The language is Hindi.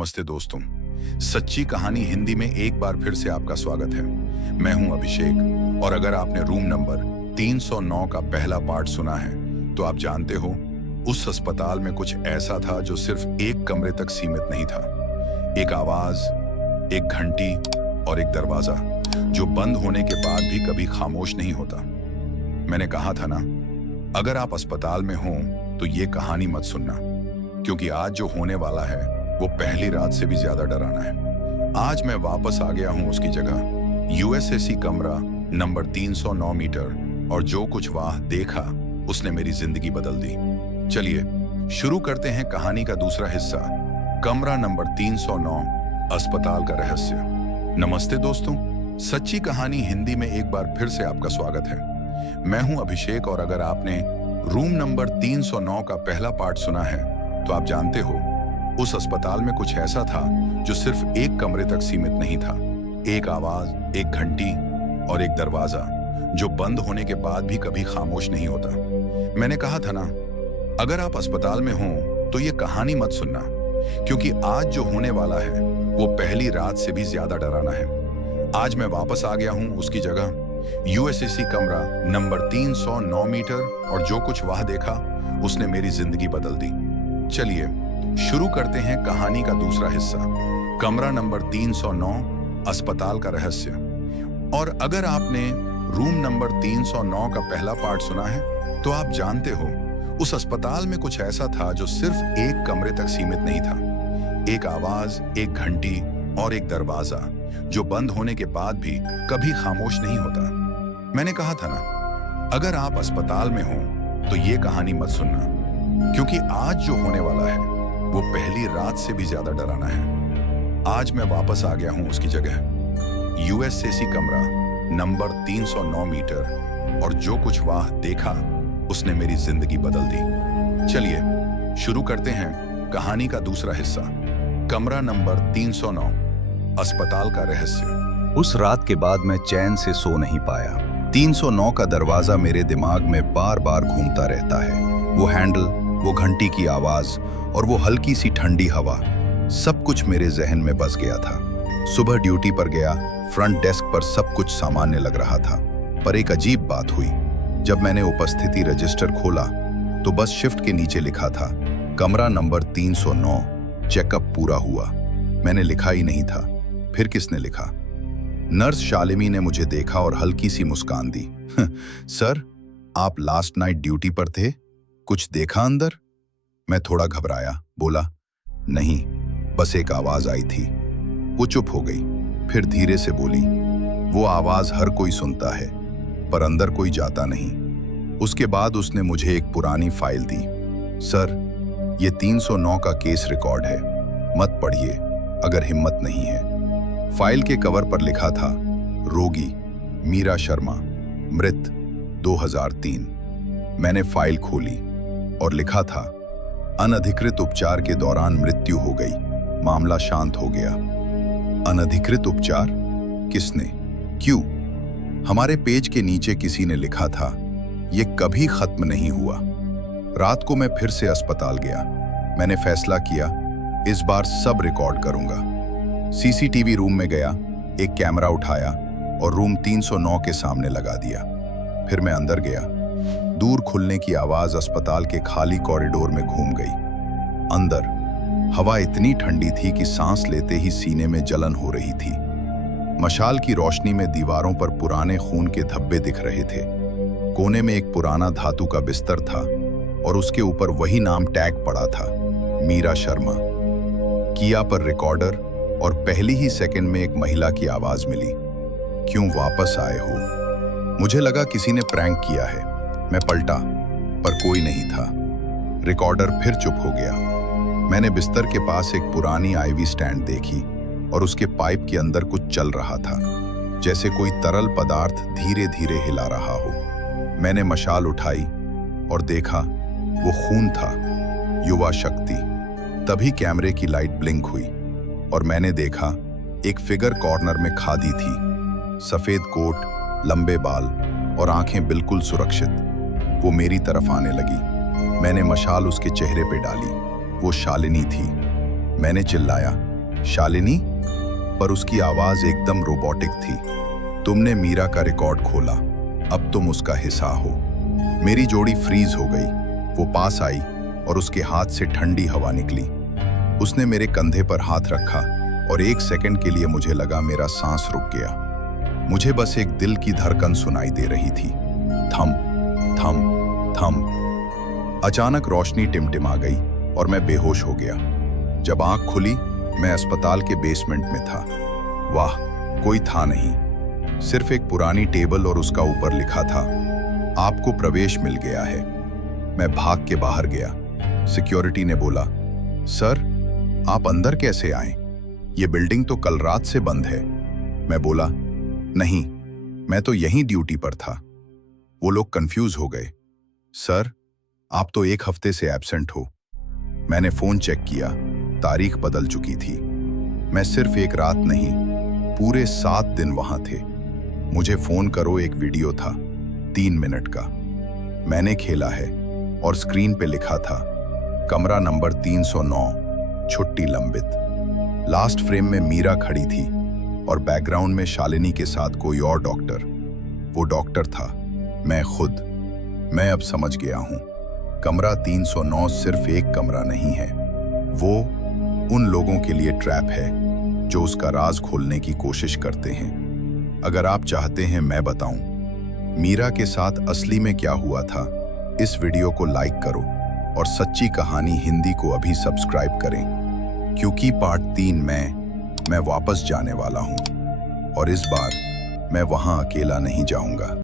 नमस्ते दोस्तों। सच्ची कहानी हिंदी में एक बार फिर से आपका स्वागत है। मैं हूं अभिषेक और अगर आपने रूम नंबर 309 का पहला पार्ट सुना है तो आप जानते हो उस अस्पताल में कुछ ऐसा था जो सिर्फ एक कमरे तक सीमित नहीं था। एक आवाज, एक घंटी और एक दरवाजा जो बंद होने के बाद भी कभी खामोश नहीं होता। मैंने कहा था ना, अगर आप अस्पताल में हो तो ये कहानी मत सुनना, क्योंकि आज जो होने वाला है वो पहली रात से भी ज्यादा डराना है। आज मैं वापस आ गया हूं उसकी जगह, यूएसएसी कमरा नंबर 309 मीटर, और जो कुछ वहां देखा उसने मेरी जिंदगी बदल दी। चलिए शुरू करते हैं कहानी का दूसरा हिस्सा, कमरा नंबर 309, अस्पताल का रहस्य। नमस्ते दोस्तों, सच्ची कहानी हिंदी में एक बार फिर से आपका स्वागत है। मैं हूं अभिषेक और अगर आपने रूम नंबर 309 का पहला पार्ट सुना है तो आप जानते हो उस अस्पताल में कुछ ऐसा था जो सिर्फ एक कमरे तक सीमित नहीं था। एक आवाज, एक घंटी और एक दरवाजा जो बंद होने के बाद भी कभी खामोश नहीं होता। मैंने कहा था ना, अगर आप अस्पताल में हो तो ये कहानी मत सुनना, क्योंकि आज जो होने वाला है वो पहली रात से भी ज्यादा डराना है। आज मैं वापस आ गया हूं उसकी जगह, यूएसएसी कमरा नंबर 309 मीटर, और जो कुछ वहां देखा उसने मेरी जिंदगी बदल दी। चलिए शुरू करते हैं कहानी का दूसरा हिस्सा, कमरा नंबर 309, अस्पताल का रहस्य। और अगर आपने रूम नंबर 309 का पहला पार्ट सुना है तो आप जानते हो उस अस्पताल में कुछ ऐसा था जो सिर्फ एक कमरे तक सीमित नहीं था। एक आवाज, एक घंटी और एक दरवाजा जो बंद होने के बाद भी कभी खामोश नहीं होता। मैंने कहा था ना, अगर आप अस्पताल में हो तो ये कहानी मत सुनना, क्योंकि आज जो होने वाला है वो पहली रात से भी ज्यादा डराना है। आज मैं वापस आ गया हूं उसकी जगह, यूएसएसी कमरा नंबर 309 मीटर, और जो कुछ वहां देखा उसने मेरी जिंदगी बदल दी। चलिए शुरू करते हैं कहानी का दूसरा हिस्सा, कमरा नंबर 309, अस्पताल का रहस्य। उस रात के बाद मैं चैन से सो नहीं पाया। 309 का दरवाजा मेरे दिमाग में बार बार घूमता रहता है। वो हैंडल, वो घंटी की आवाज और वो हल्की सी ठंडी हवा, सब कुछ मेरे जहन में बस गया था। सुबह ड्यूटी पर गया, फ्रंट डेस्क पर सब कुछ सामान्य लग रहा था, पर एक अजीब बात हुई। जब मैंने उपस्थिति रजिस्टर खोला तो बस शिफ्ट के नीचे लिखा था, कमरा नंबर 309, चेकअप पूरा हुआ। मैंने लिखा ही नहीं था। फिर किसने लिखा? नर्स शालिनी ने मुझे देखा और हल्की सी मुस्कान दी। सर, आप लास्ट नाइट ड्यूटी पर थे? कुछ देखा अंदर? मैं थोड़ा घबराया, बोला, नहीं, बस एक आवाज आई थी। वो चुप हो गई, फिर धीरे से बोली, वो आवाज हर कोई सुनता है, पर अंदर कोई जाता नहीं। उसके बाद उसने मुझे एक पुरानी फाइल दी। सर, ये 309 का केस रिकॉर्ड है, मत पढ़िए अगर हिम्मत नहीं है। फाइल के कवर पर लिखा था, रोगी मीरा शर्मा, मृत 2003। मैंने फाइल खोली और लिखा था, अनधिकृत उपचार के दौरान मृत्यु हो गई। मामला शांत हो गया। अनधिकृत उपचार? किसने? क्यों? हमारे पेज के नीचे किसी ने लिखा था, यह कभी खत्म नहीं हुआ। रात को मैं फिर से अस्पताल गया। मैंने फैसला किया, इस बार सब रिकॉर्ड करूंगा। सीसीटीवी रूम में गया, एक कैमरा उठाया और रूम 309 के सामने लगा दिया। फिर मैं अंदर गया। दूर खुलने की आवाज अस्पताल के खाली कॉरिडोर में घूम गई। अंदर हवा इतनी ठंडी थी कि सांस लेते ही सीने में जलन हो रही थी। मशाल की रोशनी में दीवारों पर पुराने खून के धब्बे दिख रहे थे। कोने में एक पुराना धातु का बिस्तर था और उसके ऊपर वही नाम टैग पड़ा था, मीरा शर्मा। किया पर रिकॉर्डर, और पहली ही सेकंड में एक महिला की आवाज मिली, क्यों वापस आए हो? मुझे लगा किसी ने प्रैंक किया है। मैं पलटा, पर कोई नहीं था। रिकॉर्डर फिर चुप हो गया। मैंने बिस्तर के पास एक पुरानी आईवी स्टैंड देखी और उसके पाइप के अंदर कुछ चल रहा था, जैसे कोई तरल पदार्थ धीरे धीरे हिला रहा हो। मैंने मशाल उठाई और देखा, वो खून था, युवा शक्ति। तभी कैमरे की लाइट ब्लिंक हुई और मैंने देखा एक फिगर कॉर्नर में खादी थी, सफेद कोट, लंबे बाल और आंखें बिल्कुल सुरक्षित। वो मेरी तरफ आने लगी। मैंने मशाल उसके चेहरे पे डाली। वो शालिनी थी। मैंने चिल्लाया, शालिनी? पर उसकी आवाज एकदम रोबोटिक थी। तुमने मीरा का रिकॉर्ड खोला, अब तुम उसका हिस्सा हो। मेरी जोड़ी फ्रीज हो गई। वो पास आई और उसके हाथ से ठंडी हवा निकली। उसने मेरे कंधे पर हाथ रखा और 1 सेकंड के लिए मुझे लगा मेरा सांस रुक गया। मुझे बस एक दिल की धड़कन सुनाई दे रही थी, थम थम थम। अचानक रोशनी टिमटिमा गई और मैं बेहोश हो गया। जब आंख खुली, मैं अस्पताल के बेसमेंट में था। वाह, कोई था नहीं, सिर्फ एक पुरानी टेबल और उसका ऊपर लिखा था, आपको प्रवेश मिल गया है। मैं भाग के बाहर गया। सिक्योरिटी ने बोला, सर आप अंदर कैसे आए? ये बिल्डिंग तो कल रात से बंद है। मैं बोला, नहीं, मैं तो यहीं ड्यूटी पर था। वो लोग कंफ्यूज हो गए। सर आप तो 1 हफ्ते से एब्सेंट हो। मैंने फोन चेक किया, तारीख बदल चुकी थी। मैं सिर्फ 1 रात नहीं, पूरे 7 दिन वहां थे। मुझे फोन करो एक वीडियो था, 3 मिनट का। मैंने खेला है और स्क्रीन पे लिखा था, कमरा नंबर 309, छुट्टी लंबित। लास्ट फ्रेम में मीरा खड़ी थी और बैकग्राउंड में शालिनी के साथ कोई और डॉक्टर। वो डॉक्टर था मैं खुद। मैं अब समझ गया हूं, कमरा 309 सिर्फ एक कमरा नहीं है, वो उन लोगों के लिए ट्रैप है जो उसका राज खोलने की कोशिश करते हैं। अगर आप चाहते हैं मैं बताऊं मीरा के साथ असली में क्या हुआ था, इस वीडियो को लाइक करो और सच्ची कहानी हिंदी को अभी सब्सक्राइब करें, क्योंकि पार्ट 3 में मैं वापस जाने वाला हूं और इस बार मैं वहां अकेला नहीं जाऊंगा।